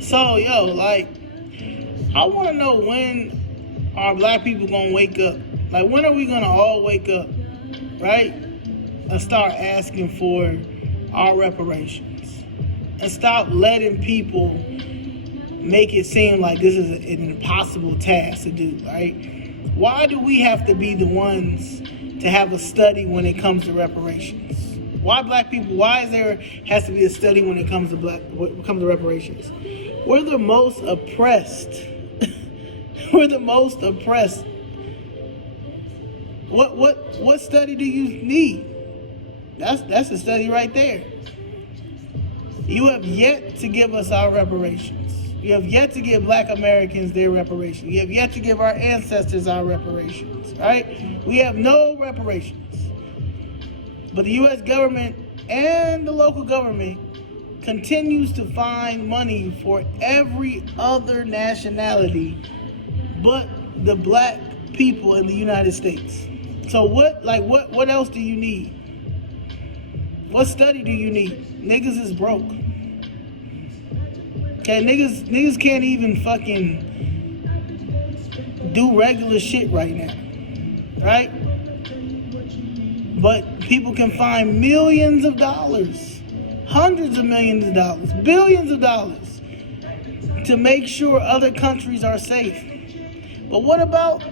So, like, I want to know when are black people gonna wake up? Like, when are we gonna all wake up, right? And start asking for our reparations, and stop letting people make it seem like this is an impossible task to do, right? Why do we have to be the ones to have a study when it comes to reparations? Why black people? Why has to be a study when it comes to reparations? We're the most oppressed. We're the most oppressed. What study do you need? That's a study right there. You have yet to give us our reparations. You have yet to give black Americans their reparations. You have yet to give our ancestors our reparations, right? We have no reparations. But the U.S. government and the local government continues to find money for every other nationality but the black people in the United States. So what else do you need? What study do you need? Niggas is broke. Okay, niggas can't even fucking do regular shit right now, right? But people can find millions of dollars, hundreds of millions of dollars, billions of dollars to make sure other countries are safe. But what about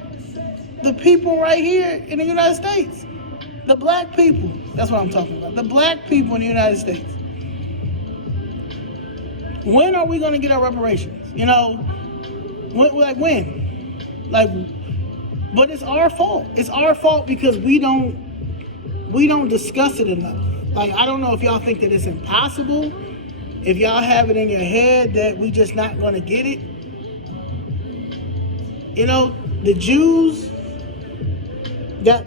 the people right here in the United States? The black people. That's what I'm talking about. The black people in the United States. When are we going to get our reparations? You know, when? But it's our fault. It's our fault because we don't discuss it enough. Like, I don't know if y'all think that it's impossible, if y'all have it in your head that we just not going to get it. You know, the Jews got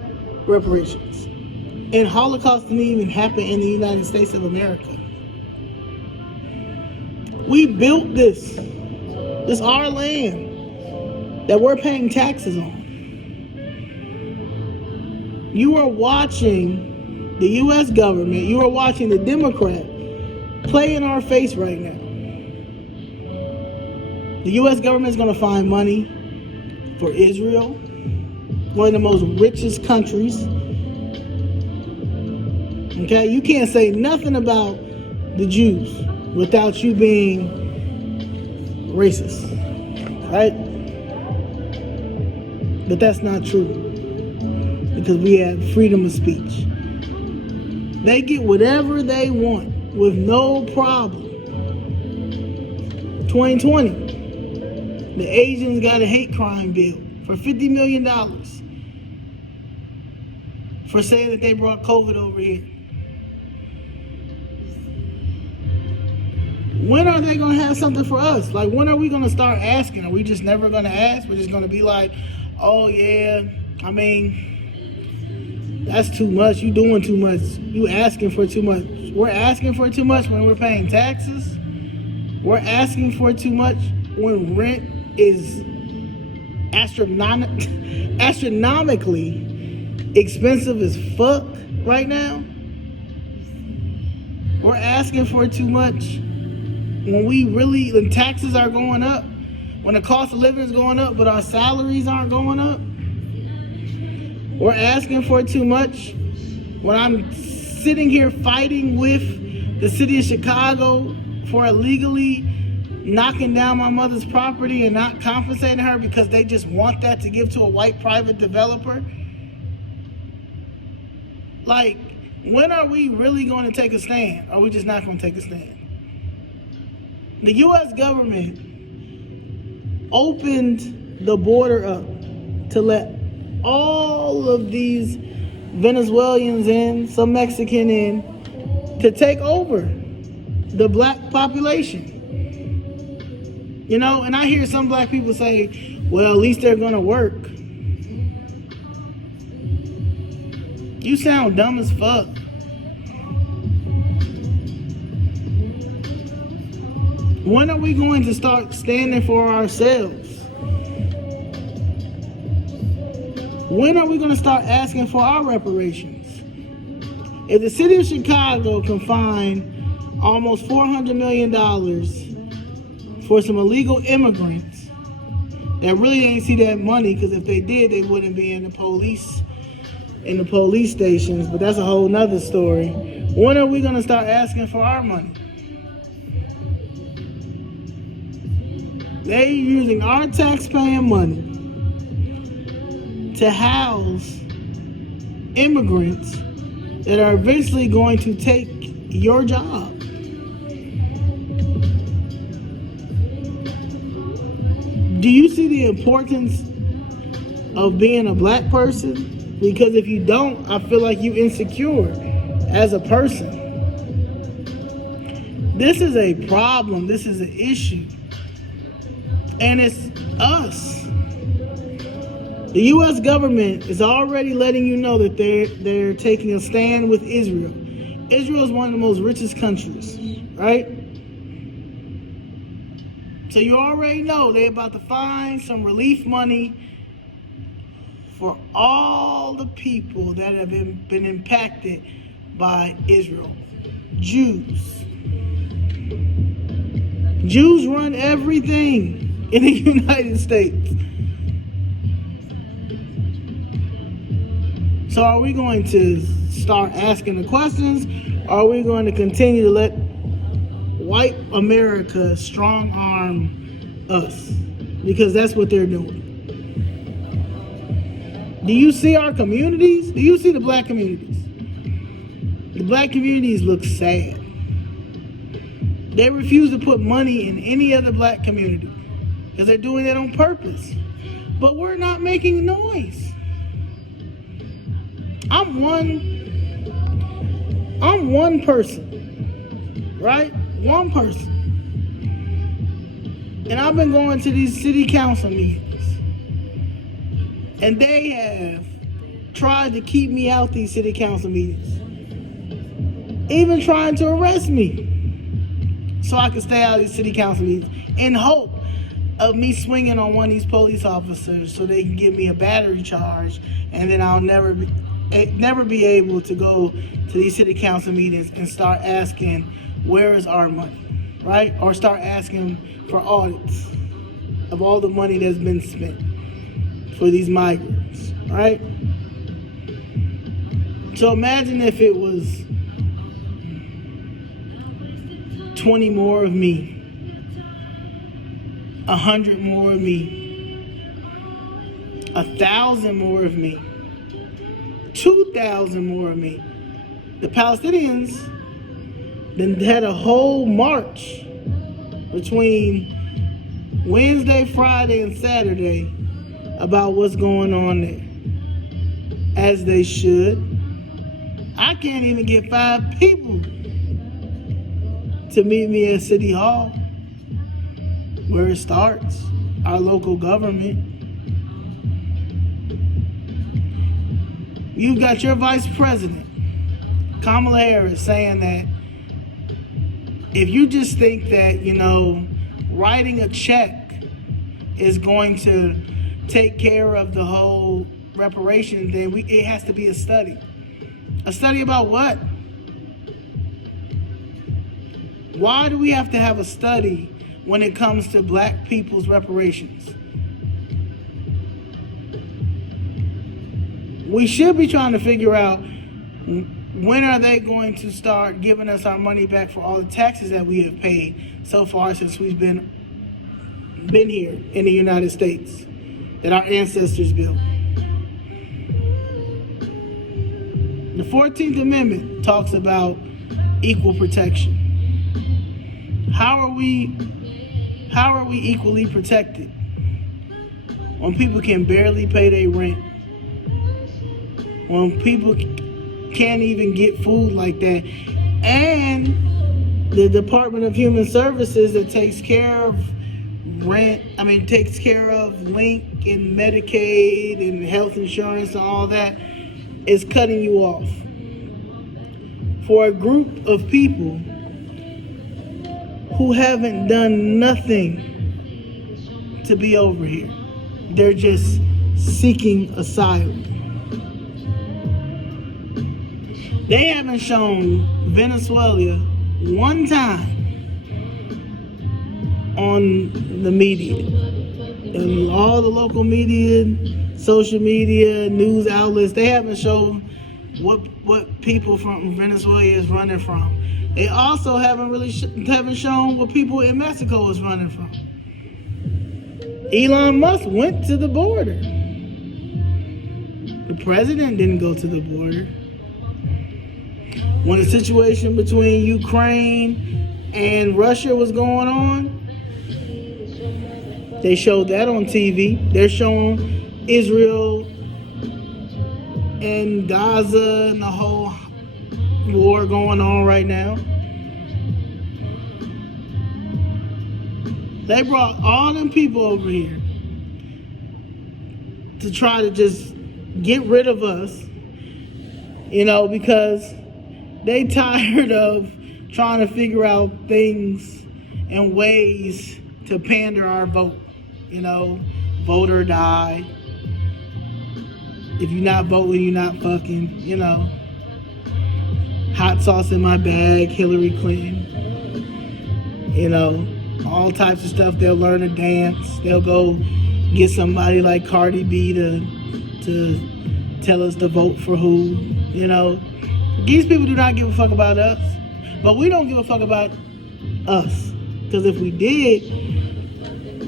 reparations. And Holocaust didn't even happen in the United States of America. We built this. This is our land that we're paying taxes on. You are watching the U.S. government, you are watching the Democrat play in our face right now. The U.S. government is going to find money for Israel, one of the most richest countries. Okay, you can't say nothing about the Jews without you being racist, right? But that's not true, because we have freedom of speech. They get whatever they want with no problem. 2020, the Asians got a hate crime bill for $50 million for saying that they brought COVID over here. When are they going to have something for us? Like, when are we going to start asking? Are we just never going to ask? We're just going to be like, oh yeah, I mean, that's too much. You doing too much. You asking for too much. We're asking for too much when we're paying taxes. We're asking for too much when rent is astronomically expensive as fuck right now. We're asking for too much when the taxes are going up, when the cost of living is going up, but our salaries aren't going up. We're asking for too much when I'm sitting here fighting with the city of Chicago for illegally knocking down my mother's property and not compensating her because they just want that to give to a white private developer. Like, when are we really going to take a stand? Or are we just not going to take a stand? The U.S. government opened the border up to let all of these Venezuelans in, some Mexican in, to take over the black population. You know, and I hear some black people say, well, at least they're going to work. You sound dumb as fuck. When are we going to start standing for ourselves? When are we going to start asking for our reparations? If the city of Chicago can find almost $400 million for some illegal immigrants that really ain't see that money, because if they did, they wouldn't be in the police stations, but that's a whole nother story. When are we going to start asking for our money? They're using our taxpaying money to house immigrants that are eventually going to take your job. Do you see the importance of being a black person? Because if you don't, I feel like you're insecure as a person. This is a problem. This is an issue. And it's us. The U.S. government is already letting you know that they're taking a stand with Israel. Israel is one of the most richest countries, right? So you already know they're about to find some relief money for all the people that have been impacted by Israel. Jews. Jews run everything in the United States. So are we going to start asking the questions? Or are we going to continue to let white America strong arm us? Because that's what they're doing. Do you see our communities? Do you see the black communities? The black communities look sad. They refuse to put money in any other black community because they're doing that on purpose. But we're not making noise. I'm one person, right? One person. And I've been going to these city council meetings. And they have tried to keep me out these city council meetings. Even trying to arrest me so I can stay out of these city council meetings in hope of me swinging on one of these police officers so they can give me a battery charge, and then I'll never be able to go to these city council meetings and start asking, where is our money, right? Or start asking for audits of all the money that's been spent for these migrants, right? So imagine if it was 20 more of me, 100 more of me, 1,000 more of me, 2,000 more of me. The Palestinians then had a whole march between Wednesday, Friday, and Saturday about what's going on there, as they should. I can't even get 5 people to meet me at City Hall, where it starts, our local government. You've got your vice president, Kamala Harris, saying that if you just think that, writing a check is going to take care of the whole reparation, then it has to be a study. A study about what? Why do we have to have a study when it comes to black people's reparations? We should be trying to figure out, when are they going to start giving us our money back for all the taxes that we have paid so far since we've been here in the United States, that our ancestors built. The 14th Amendment talks about equal protection. How are we equally protected when people can barely pay their rent? When people can't even get food like that, and the Department of Human Services that takes care of takes care of Link and Medicaid and health insurance and all that, is cutting you off. For a group of people who haven't done nothing to be over here. They're just seeking asylum. They haven't shown Venezuela one time on the media. And all the local media, social media, news outlets, they haven't shown what people from Venezuela is running from. They also haven't shown what people in Mexico is running from. Elon Musk went to the border. The president didn't go to the border. When the situation between Ukraine and Russia was going on, they showed that on TV. They're showing Israel and Gaza and the whole war going on right now. They brought all them people over here to try to just get rid of us, because they tired of trying to figure out things and ways to pander our vote. Vote or die. If you're not voting, you're not fucking, hot sauce in my bag, Hillary Clinton. All types of stuff. They'll learn to dance. They'll go get somebody like Cardi B to tell us to vote for who. These people do not give a fuck about us. But we don't give a fuck about us. Because if we did,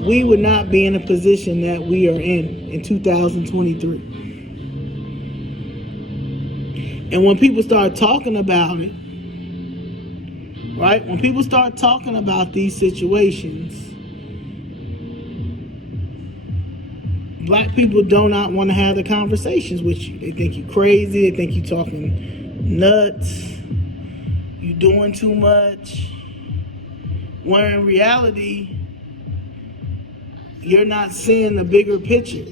we would not be in a position that we are in 2023. And when people start talking about it, right? When people start talking about these situations, black people do not want to have the conversations with you. They think you're crazy. They think you're talking nuts. You're doing too much. When in reality, you're not seeing the bigger picture.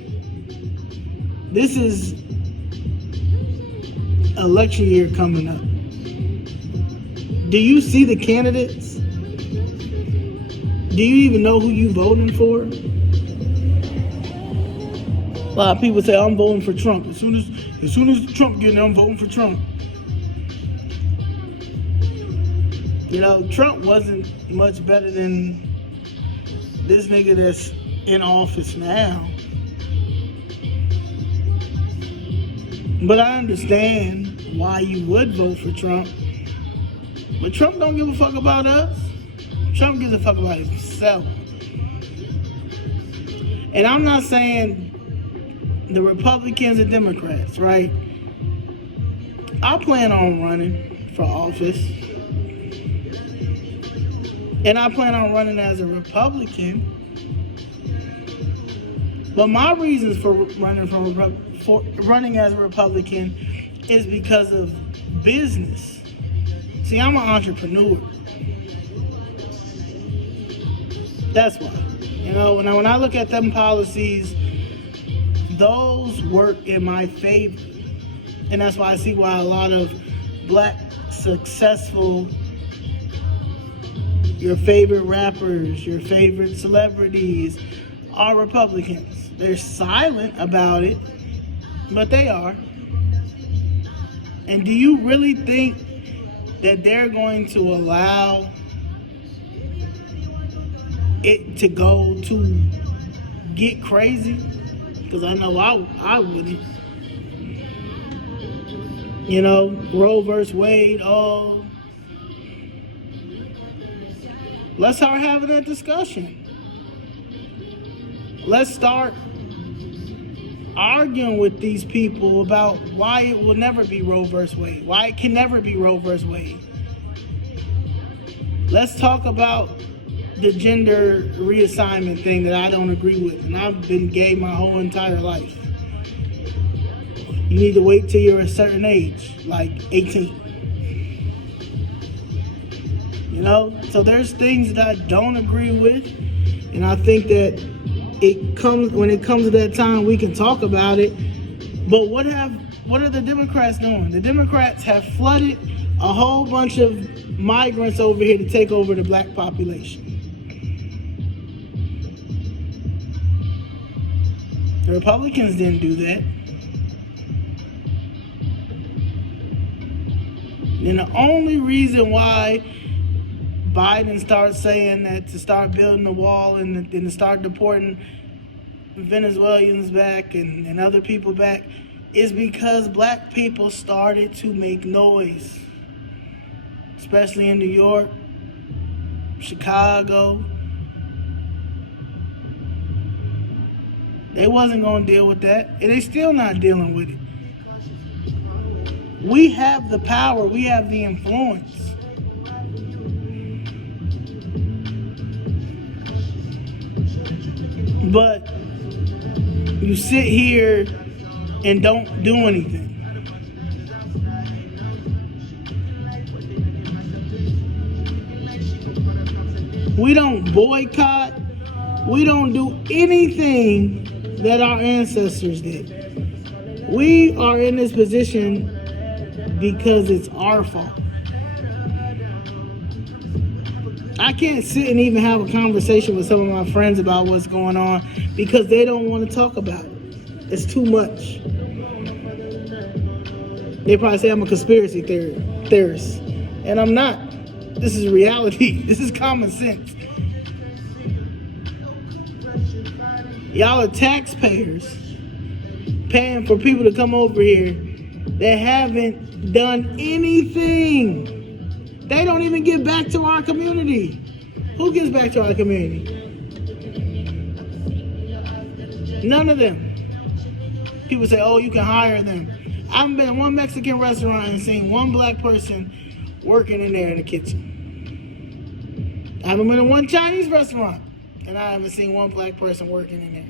This is election year coming up. Do you see the candidates? Do you even know who you voting for? A lot of people say, I'm voting for Trump. As soon as Trump gets in, I'm voting for Trump. Trump wasn't much better than this nigga that's in office now. But I understand why you would vote for Trump. But Trump don't give a fuck about us. Trump gives a fuck about himself. And I'm not saying the Republicans and Democrats, right? I plan on running for office. And I plan on running as a Republican. But my reasons for running as a Republican is because of business. See, I'm an entrepreneur. That's why. When I look at them policies, those work in my favor. And that's why I see why a lot of black, successful, your favorite rappers, your favorite celebrities are Republicans. They're silent about it, but they are. And do you really think that they're going to allow it to go to get crazy? Because I know I wouldn't. Roe versus Wade, let's start having that discussion. Let's start arguing with these people about why it will never be Roe versus Wade, why it can never be Roe versus Wade. Let's talk about the gender reassignment thing that I don't agree with, and I've been gay my whole entire life. You need to wait till you're a certain age, like 18. So there's things that I don't agree with, and I think that when it comes to that time, we can talk about it. But what are the Democrats doing? The Democrats have flooded a whole bunch of migrants over here to take over the black population. The Republicans didn't do that. And the only reason why Biden starts saying that to start building the wall and to start deporting Venezuelans back and other people back is because black people started to make noise, especially in New York, Chicago. They wasn't going to deal with that, and they still not dealing with it. We have the power. We have the influence. But you sit here and don't do anything. We don't boycott. We don't do anything that our ancestors did. We are in this position because it's our fault. I can't sit and even have a conversation with some of my friends about what's going on because they don't want to talk about it. It's too much. They probably say I'm a conspiracy theorist, and I'm not. This is reality. This is common sense. Y'all are taxpayers paying for people to come over here that haven't done anything. They don't even give back to our community. Who gives back to our community? None of them. People say, oh, you can hire them. I haven't been in one Mexican restaurant and seen one black person working in there in the kitchen. I haven't been in one Chinese restaurant and I haven't seen one black person working in there.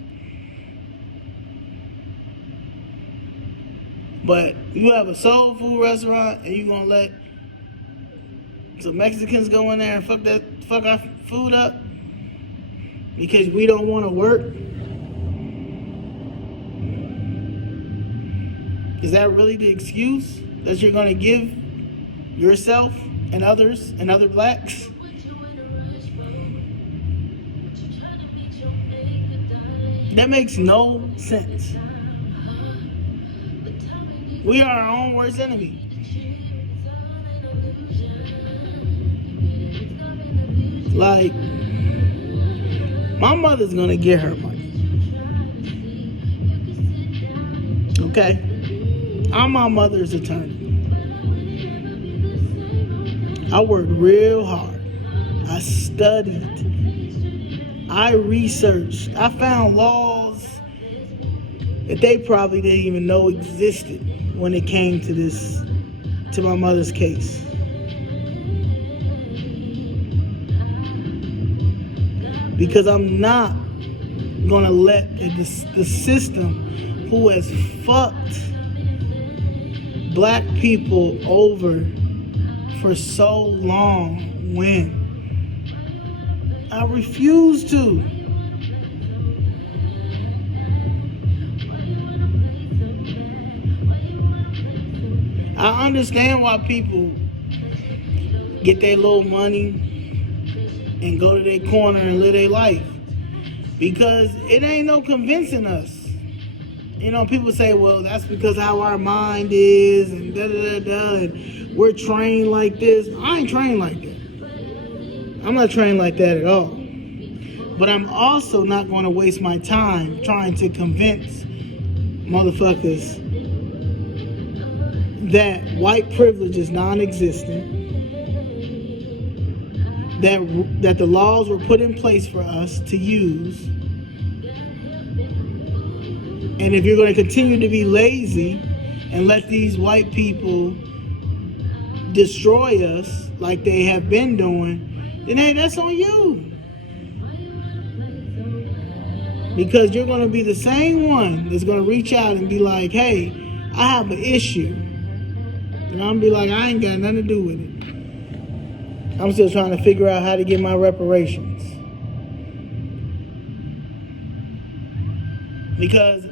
But you have a soul food restaurant and you're gonna let some Mexicans go in there and fuck our food up because we don't want to work? Is that really the excuse that you're going to give yourself and others and other blacks? That makes no sense. We are our own worst enemy. Like, my mother's gonna get her money. Okay? I'm my mother's attorney. I worked real hard. I studied. I researched. I found laws that they probably didn't even know existed when it came to my mother's case. Because I'm not gonna let the system who has fucked black people over for so long win. I refuse to. I understand why people get their little money and go to their corner and live their life, because it ain't no convincing us. You know, people say, well, that's because how our mind is and da-da-da-da, and we're trained like this. I ain't trained like that. I'm not trained like that at all. But I'm also not going to waste my time trying to convince motherfuckers that white privilege is non-existent, that the laws were put in place for us to use. And if you're going to continue to be lazy and let these white people destroy us like they have been doing, then hey, that's on you. Because you're going to be the same one that's going to reach out and be like, hey, I have an issue. And I'm going to be like, I ain't got nothing to do with it. I'm still trying to figure out how to get my reparations. Because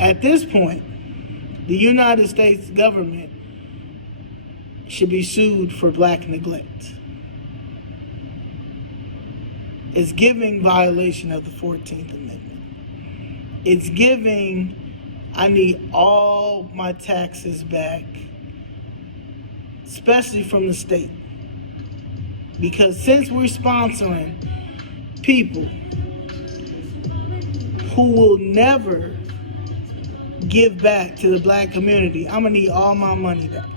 at this point, the United States government should be sued for black neglect. It's giving violation of the 14th Amendment. It's giving, I need all my taxes back especially from the state. Because since we're sponsoring people who will never give back to the black community, I'm going to need all my money back.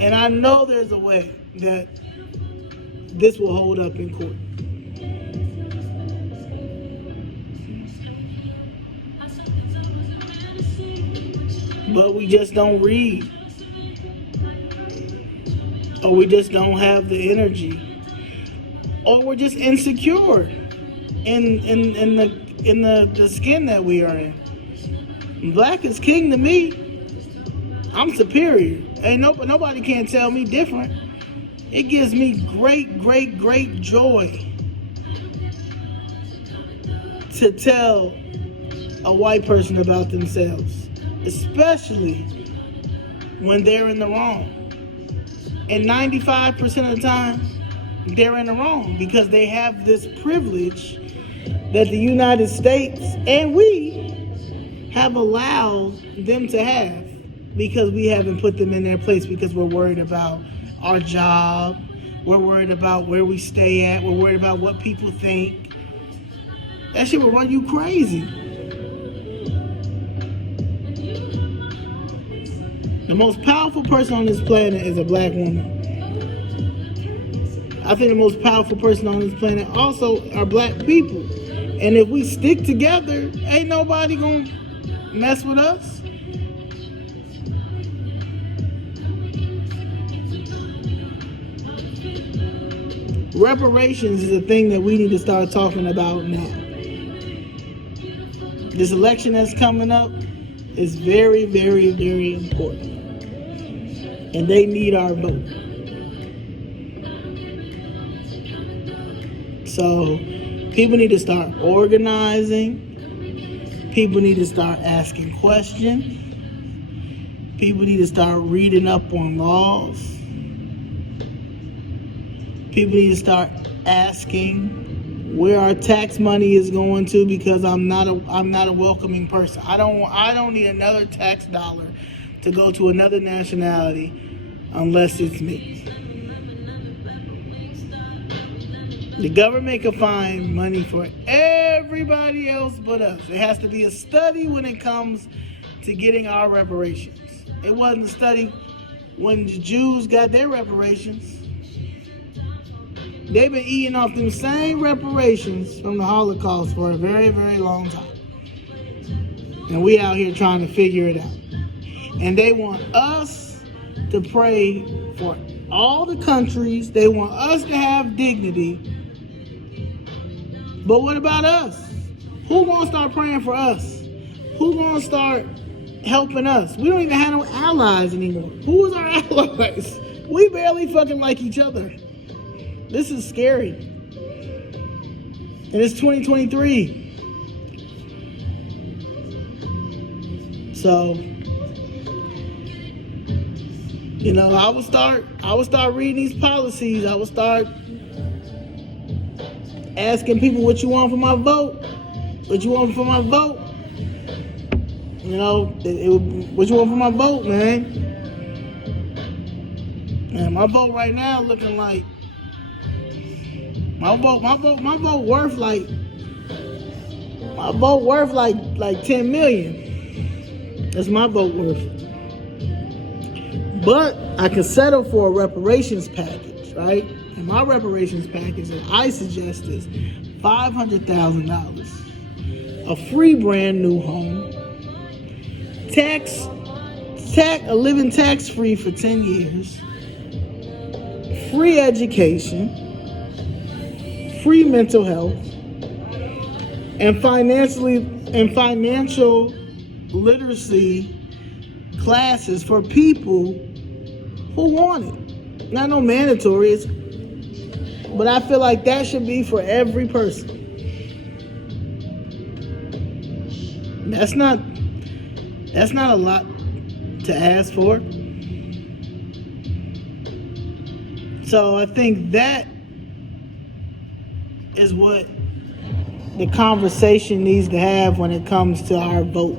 And I know there's a way that this will hold up in court. But we just don't read. Or we just don't have the energy. Or we're just insecure in the skin that we are in. Black is king to me. I'm superior. Ain't nobody can tell me different. It gives me great joy to tell a white person about themselves, especially when they're in the wrong. And 95% of the time, they're in the wrong because they have this privilege that the United States and we have allowed them to have, because we haven't put them in their place, because we're worried about our job, we're worried about where we stay at, we're worried about what people think. That shit will run you crazy. The most powerful person on this planet is a black woman. I think the most powerful person on this planet also are black people. And if we stick together, ain't nobody gonna mess with us. Reparations is a thing that we need to start talking about now. This election that's coming up is very important. And they need our vote. So people need to start organizing. People need to start asking questions. People need to start reading up on laws. People need to start asking where our tax money is going to, because I'm not a welcoming person. I don't need another tax dollar to go to another nationality unless it's me. The government can find money for everybody else but us. It has to be a study when it comes to getting our reparations. It wasn't a study when the Jews got their reparations. They've been eating off them same reparations from the Holocaust for a very long time. And we out here trying to figure it out. And they want us to pray for all the countries. They want us to have dignity. But what about us? Who gonna start praying for us? Who gonna start helping us? We don't even have no allies anymore. Who is our allies? We barely fucking like each other. This is scary. And it's 2023. So, I would start reading these policies. I would start asking people, what you want for my vote? What you want for my vote? What you want for my vote, man? And my vote right now looking like my vote worth like 10 million. That's my vote worth. But I can settle for a reparations package, right? And my reparations package that I suggest is $500,000, a free brand new home, living tax free for 10 years, free education, free mental health, and financial literacy classes for people who want it. Not no mandatory, but I feel like that should be for every person. That's not a lot to ask for. So I think that is what the conversation needs to have when it comes to our vote.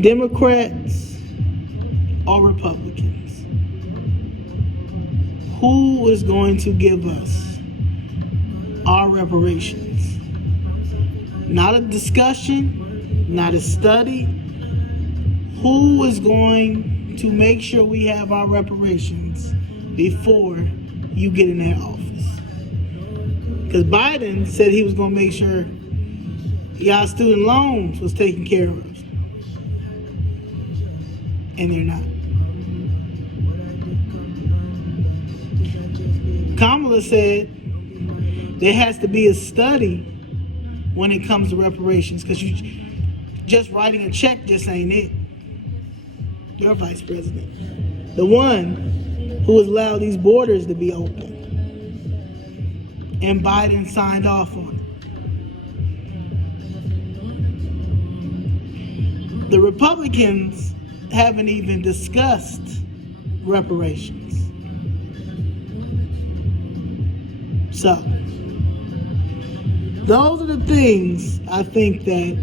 Democrats or Republicans. Who is going to give us our reparations? Not a discussion, not a study. Who is going to make sure we have our reparations before you get in that office? Because Biden said he was going to make sure y'all student loans was taken care of. And they're not. Kamala said there has to be a study when it comes to reparations, because you just writing a check just ain't it. Your vice president, the one who has allowed these borders to be open, and Biden signed off on it. The Republicans haven't even discussed reparations. So, those are the things I think that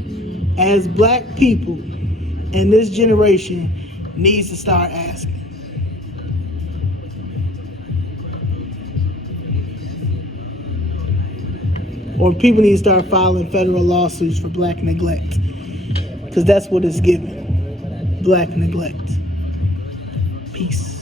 as black people in this generation needs to start asking. Or people need to start filing federal lawsuits for black neglect. Because that's what it's given. Black neglect. Peace.